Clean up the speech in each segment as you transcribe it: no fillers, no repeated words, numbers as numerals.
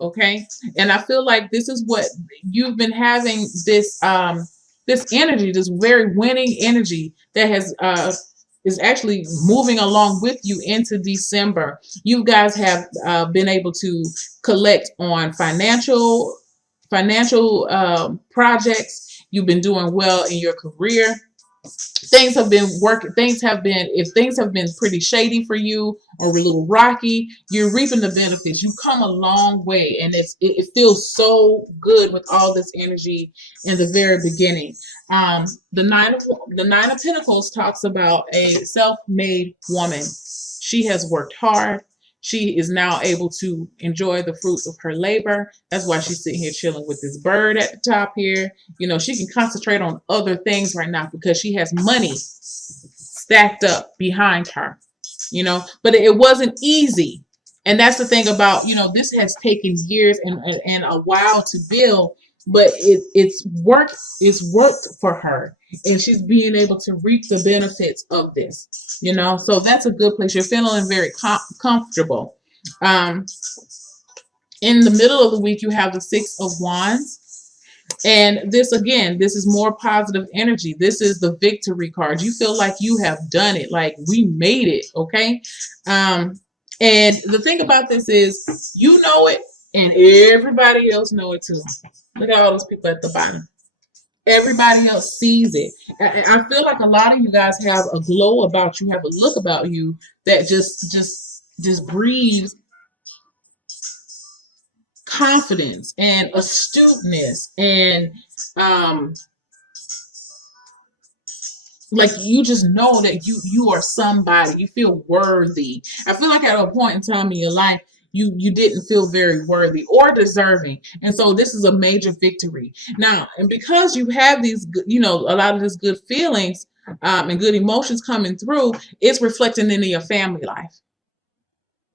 Okay. And I feel like this is what you've been having, this energy, this very winning energy that has is actually moving along with you into December. You guys have been able to collect on financial projects. You've been doing well in your career. Things have been working. Things have been, if things have been pretty shady for you or a little rocky, you're reaping the benefits. You've come a long way, and it feels so good with all this energy in the very beginning. The nine of Pentacles talks about a self-made woman. She has worked hard. She is now able to enjoy the fruits of her labor. That's why she's sitting here chilling with this bird at the top here. She can concentrate on other things right now because she has money stacked up behind her. But it wasn't easy. And that's the thing about, this has taken years and a while to build, but it's worked for her, and she's being able to reap the benefits of this. So that's a good place. You're feeling very comfortable. um in the middle of the week, you have the Six of Wands, and this, again, this is more positive energy. This is the victory card. You feel like you have done it, like we made it. Okay. And the thing about this is, you know it, and everybody else know it too. Look at all those people at the bottom. Everybody else sees it. I feel like a lot of you guys have a glow about you, have a look about you that just breathes confidence and astuteness, and um like, you just know that you are somebody. You feel worthy. I feel like at a point in time in your life, you didn't feel very worthy or deserving, and so this is a major victory now. And because you have these a lot of these good feelings, and good emotions coming through, it's reflecting into your family life.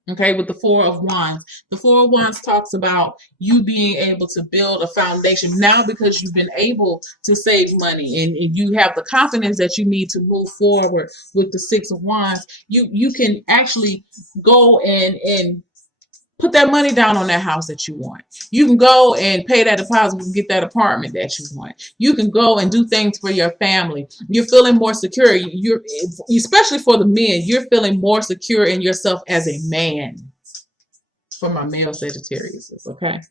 Okay, with the Four of Wands. The Four of Wands talks about you being able to build a foundation now because you've been able to save money, and you have the confidence that you need to move forward. With the Six of Wands, you can actually go and put that money down on that house that you want. You can go and pay that deposit and get that apartment that you want. You can go and do things for your family. You're feeling more secure. You're, especially for the men, you're feeling more secure in yourself as a man. For my male Sagittarius, okay.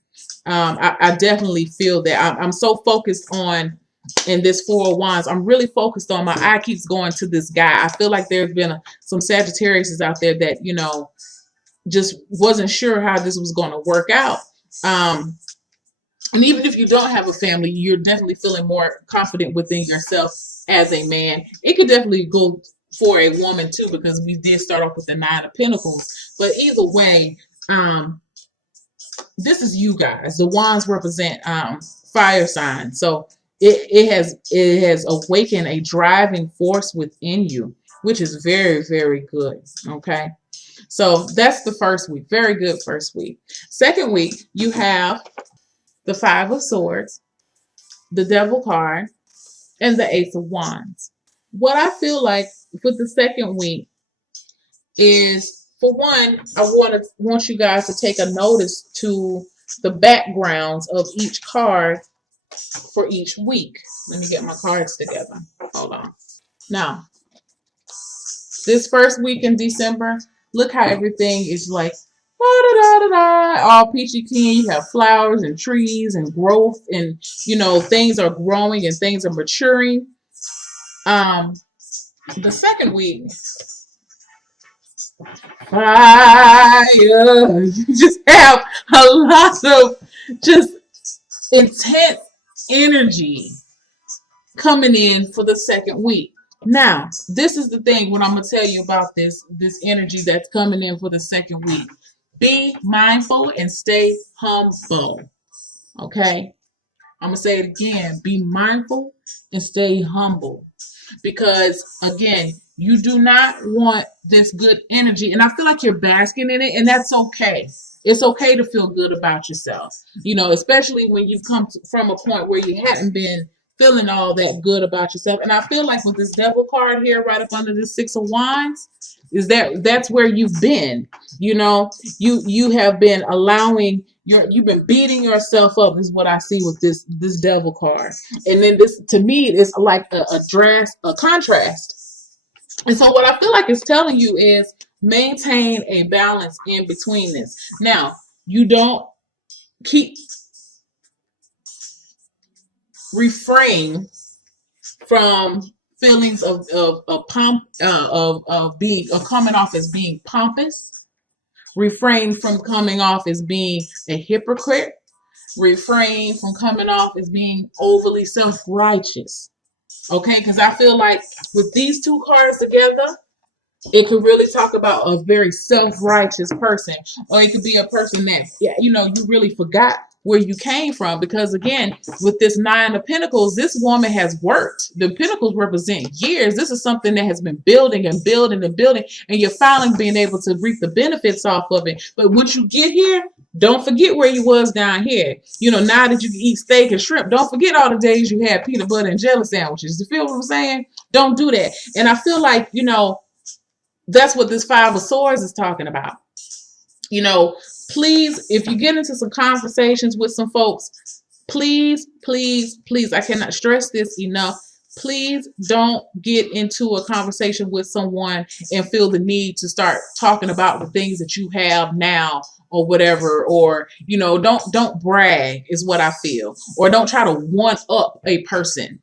I definitely feel that. I'm so focused on, in this Four of Wands, I'm really focused on, my eye keeps going to this guy. I feel like there's been some Sagittarius out there that, just wasn't sure how this was going to work out. And even if you don't have a family, you're definitely feeling more confident within yourself as a man. It could definitely go for a woman too, because we did start off with the Nine of Pentacles. But either way, this is you guys. The wands represent fire signs. So it has awakened a driving force within you, which is very, very good. Okay. So that's the first week. Very good first week. Second week, you have the Five of Swords, the Devil card, and the Ace of Wands. What I feel like with the second week is, for one, I want you guys to take a notice to the backgrounds of each card for each week. Let me get my cards together. Hold on. Now, this first week in December, look how everything is like all peachy keen. You have flowers and trees and growth, and things are growing and things are maturing. The second week, fire. You just have a lot of just intense energy coming in for the second week. Now, this is the thing, what I'm going to tell you about this energy that's coming in for the second week. Be mindful and stay humble. Okay? I'm going to say it again. Be mindful and stay humble. Because, again, you do not want this good energy. And I feel like you're basking in it, and that's okay. It's okay to feel good about yourself. Especially when you've come from a point where you hadn't been feeling all that good about yourself. And I feel like with this Devil card here right up under the Six of Wands, that's where you've been. You have been allowing You've been beating yourself up is what I see with this devil card. And then this, to me, is like a contrast. And so what I feel like it's telling you is maintain a balance in between this. Now, you don't keep refrain from feelings of pomp of coming off as being pompous. Refrain from coming off as being a hypocrite. Refrain from coming off as being overly self-righteous. Okay, because I feel like with these two cards together, it could really talk about a very self-righteous person, or it could be a person that, yeah, you know, you really forgot where you came from. Because again, with this Nine of Pentacles, this woman has worked. The Pentacles represent years. This is something that has been building and building and building, and you're finally being able to reap the benefits off of it. But once you get here, don't forget where you was down here. You know, now that you can eat steak and shrimp, don't forget all the days you had peanut butter and jelly sandwiches. You feel what I'm saying? Don't do that. And I feel like, you know, that's what this Five of Swords is talking about. You know, please, if you get into some conversations with some folks, please, please, please, I cannot stress this enough. Please don't get into a conversation with someone and feel the need to start talking about the things that you have now or whatever, or, you know, don't brag is what I feel, or don't try to one up a person.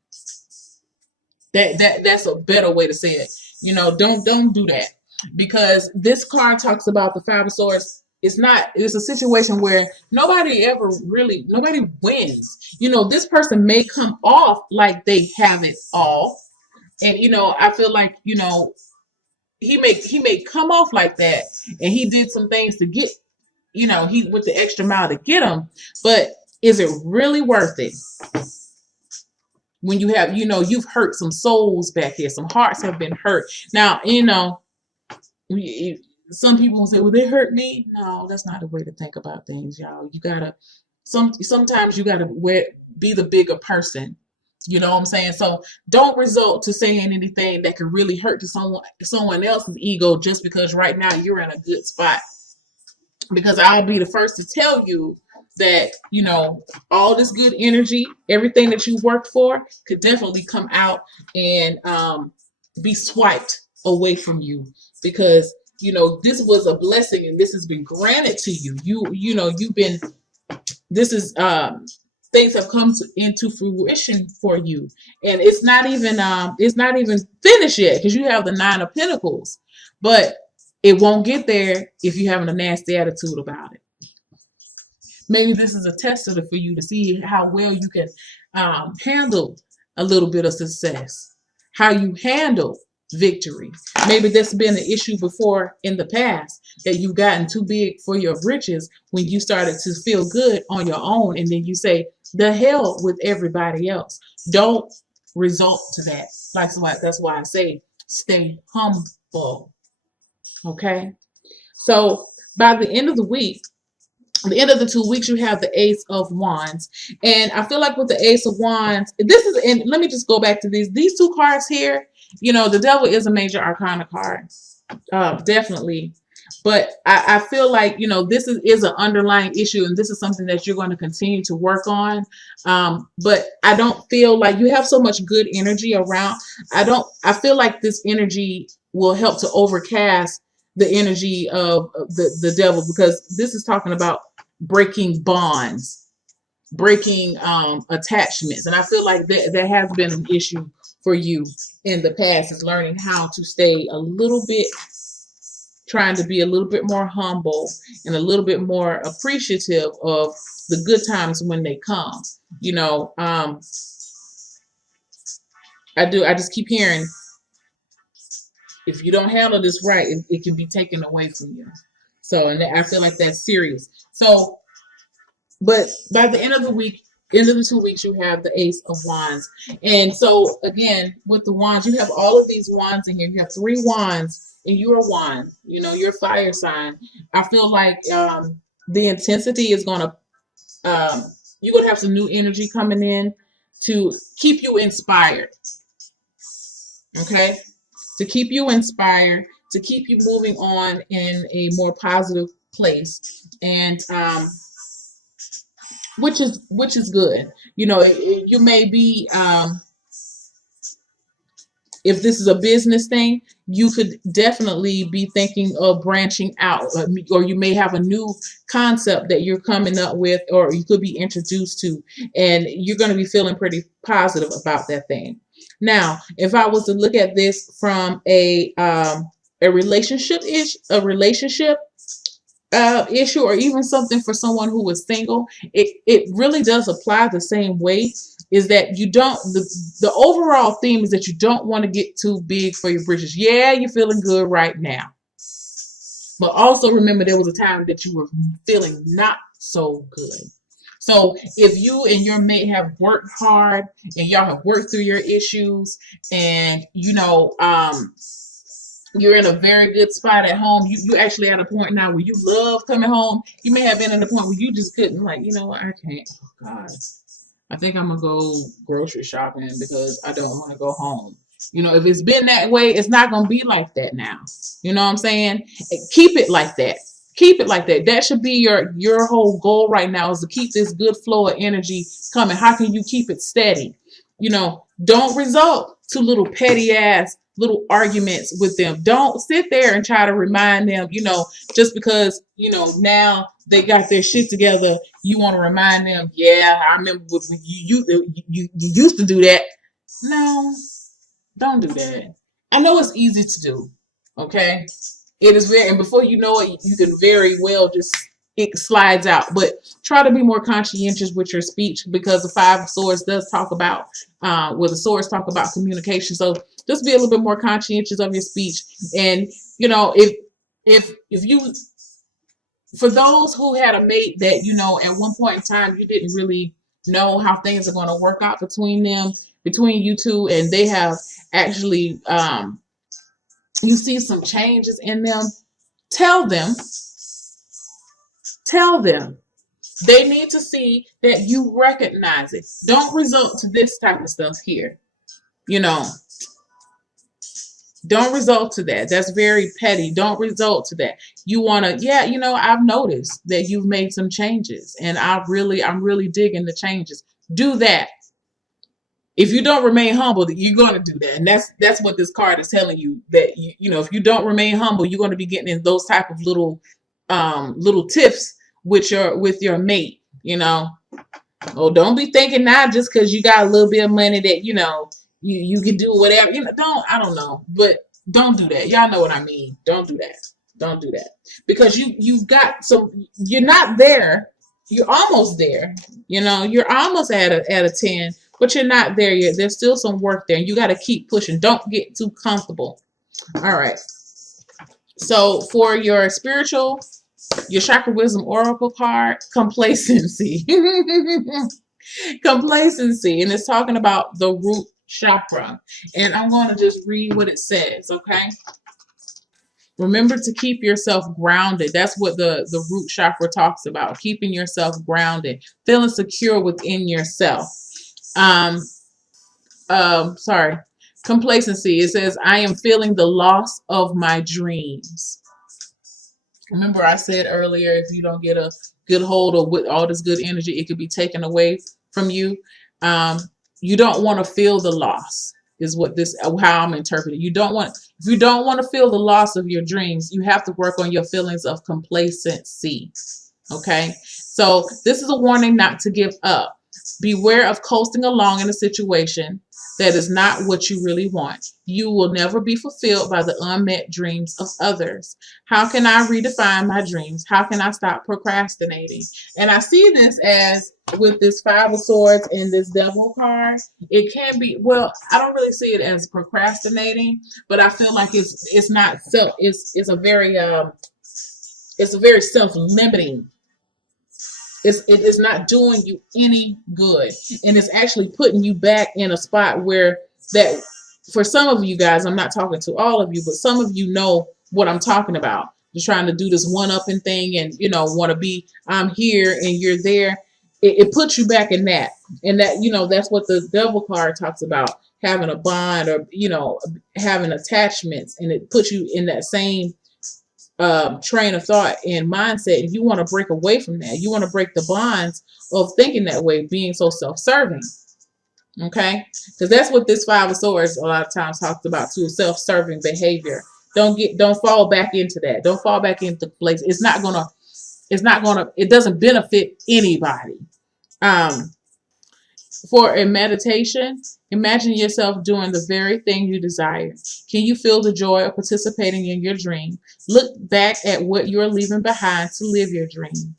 That's a better way to say it. You know, don't do that, because this card talks about the Five of Swords. It's a situation where nobody wins. You know, this person may come off like they have it all. And, you know, I feel like, you know, he may come off like that, and he did some things to get, you know, he went the extra mile to get them. But is it really worth it? When you have, you know, you've hurt some souls back here, some hearts have been hurt. Now, you know, some people will say, well, they hurt me. No, that's not the way to think about things, y'all. You gotta, sometimes you gotta be the bigger person. You know what I'm saying? So don't resort to saying anything that could really hurt to someone else's ego just because right now you're in a good spot. Because I'll be the first to tell you that, you know, all this good energy, everything that you worked for could definitely come out and be swiped away from you, because, you know, this was a blessing and this has been granted to you. You know, this is, things have come into fruition for you, and it's not even finished yet, because you have the Nine of Pentacles, but it won't get there if you're having a nasty attitude about it. Maybe this is a tester for you to see how well you can handle a little bit of success, how you handle victory. Maybe that's been an issue before in the past, that you've gotten too big for your britches when you started to feel good on your own, and then you say, the hell with everybody else. Don't resort to that. That's why I say stay humble. Okay? So by the end of the week, the end of the 2 weeks, you have the Ace of Wands. And I feel like with the Ace of Wands, and let me just go back to these two cards here. You know, the Devil is a major arcana card. Definitely. But I feel like, you know, this is an underlying issue, and this is something that you're going to continue to work on. But I don't feel like you have so much good energy around. I feel like this energy will help to overcast the energy of the devil, because this is talking about breaking bonds, breaking attachments. And I feel like that has been an issue for you in the past, is learning how to stay a little bit, trying to be a little bit more humble and a little bit more appreciative of the good times when they come. You know, I just keep hearing, if you don't handle this right, it can be taken away from you. So, and I feel like that's serious. So, but by the end of the week, end of the 2 weeks, you have the Ace of Wands. And so again, with the wands, you have all of these wands in here. You have 3 wands, and you're a wand. You know, you're a fire sign. I feel like the intensity is going to, you're going to have some new energy coming in to keep you inspired. Okay? To keep you inspired, to keep you moving on in a more positive place. And which is good. You may be if this is a business thing, you could definitely be thinking of branching out, or you may have a new concept that you're coming up with, or you could be introduced to, and you're going to be feeling pretty positive about that thing. Now, if I was to look at this from a relationship issue, or even something for someone who is single, it really does apply the same way. Is that you don't the overall theme is that you don't want to get too big for your britches. Yeah, you're feeling good right now, but also remember there was a time that you were feeling not so good. So if you and your mate have worked hard and y'all have worked through your issues, and you're in a very good spot at home. You actually at a point now where you love coming home. You may have been at a point where you just couldn't, like, you know what, I can't. Oh God, I think I'm gonna go grocery shopping because I don't want to go home. If it's been that way, it's not gonna be like that now. You know what I'm saying? Keep it like that. Keep it like that. That should be your whole goal right now, is to keep this good flow of energy coming. How can you keep it steady? Don't result to little petty ass little arguments with them. Don't sit there and try to remind them, just because, now they got their shit together, you want to remind them, yeah, I remember when you used to do that. No, don't do that. I know it's easy to do, okay? It is very, and before you know it, you can very well just, it slides out. But try to be more conscientious with your speech, because the Five of Swords does talk about, the swords talk about communication. So just be a little bit more conscientious of your speech. And if you, for those who had a mate that at one point in time you didn't really know how things are going to work out between you two, and they have actually you see some changes in them, tell them they need to see that you recognize it. Don't resort to this type of stuff here. you know don't result to that. That's very petty. Don't result to that. You want to, yeah, I've noticed that you've made some changes, and I'm really digging the changes. Do that. If you don't remain humble, you're going to do that. And that's what this card is telling you, that if you don't remain humble, you're going to be getting in those type of little tiffs with your mate. Oh, don't be thinking now just because you got a little bit of money that you can do whatever. I don't know, but don't do that. Y'all know what I mean. Don't do that. Don't do that, because you've got some. You're not there. You're almost there. You're almost at a 10, but you're not there yet. There's still some work there, and you got to keep pushing. Don't get too comfortable. All right. So for your chakra wisdom oracle card, complacency. Complacency, and it's talking about the root chakra. And I'm going to just read what it says, okay? Remember to keep yourself grounded. That's what the root chakra talks about, keeping yourself grounded, feeling secure within yourself. Sorry. Complacency. It says, I am feeling the loss of my dreams. Remember I said earlier, if you don't get a good hold of with all this good energy, it could be taken away from you. You don't want to feel the loss, is how I'm interpreting. If you don't want to feel the loss of your dreams, you have to work on your feelings of complacency. Okay? So this is a warning not to give up. Beware of coasting along in a situation that is not what you really want. You will never be fulfilled by the unmet dreams of others. How can I redefine my dreams? How can I stop procrastinating? And I see this as, with this Five of Swords and this Devil card, it can be, well, I don't really see it as procrastinating, but I feel like it's not self, it's a very self-limiting. It is not doing you any good, and it's actually putting you back in a spot where that, for some of you guys, I'm not talking to all of you, but some of you know what I'm talking about. You're trying to do this one-upping thing, and want to be, I'm here and you're there. It puts you back in that, and that's what the Devil card talks about, having a bond, or having attachments, and it puts you in that same train of thought and mindset, and you want to break away from that. You want to break the bonds of thinking that way, being so self-serving. Okay, because that's what this Five of Swords a lot of times talks about too: self-serving behavior. Don't fall back into that. Don't fall back into place. It doesn't benefit anybody. Um, for a meditation, imagine yourself doing the very thing you desire. Can you feel the joy of participating in your dream? Look back at what you're leaving behind to live your dream.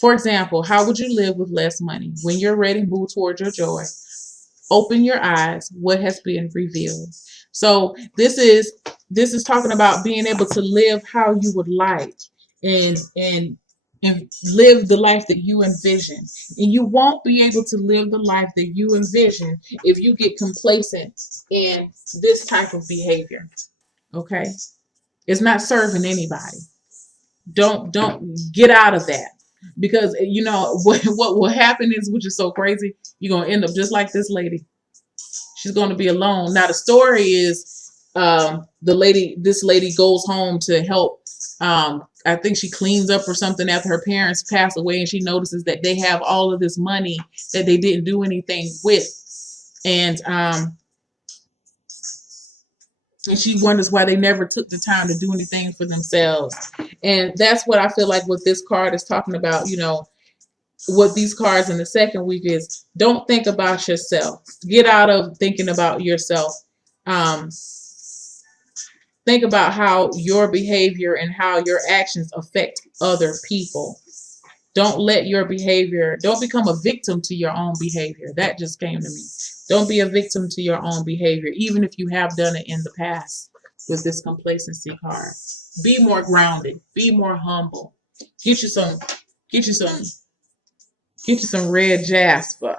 For example, how would you live with less money? When you're ready, move towards your joy. Open your eyes. What has been revealed? So this is talking about being able to live how you would like, and live the life that you envision. And you won't be able to live the life that you envision if you get complacent in this type of behavior. Okay? It's not serving anybody. Don't get out of that. Because you know what will happen is, which is so crazy, you're gonna end up just like this lady. She's going to be alone. Now the story is, this lady goes home to help. I think she cleans up or something after her parents pass away, and she notices that they have all of this money that they didn't do anything with, and she wonders why they never took the time to do anything for themselves. And that's what I feel like what this card is talking about. You know, what these cards in the second week is: don't think about yourself. Get out of thinking about yourself. Um, think about how your behavior and how your actions affect other people. Don't let your behavior, don't become a victim to your own behavior. That just came to me. Don't be a victim to your own behavior, even if you have done it in the past with this complacency card. Be more grounded. Be more humble. Get you some, get you some red jasper.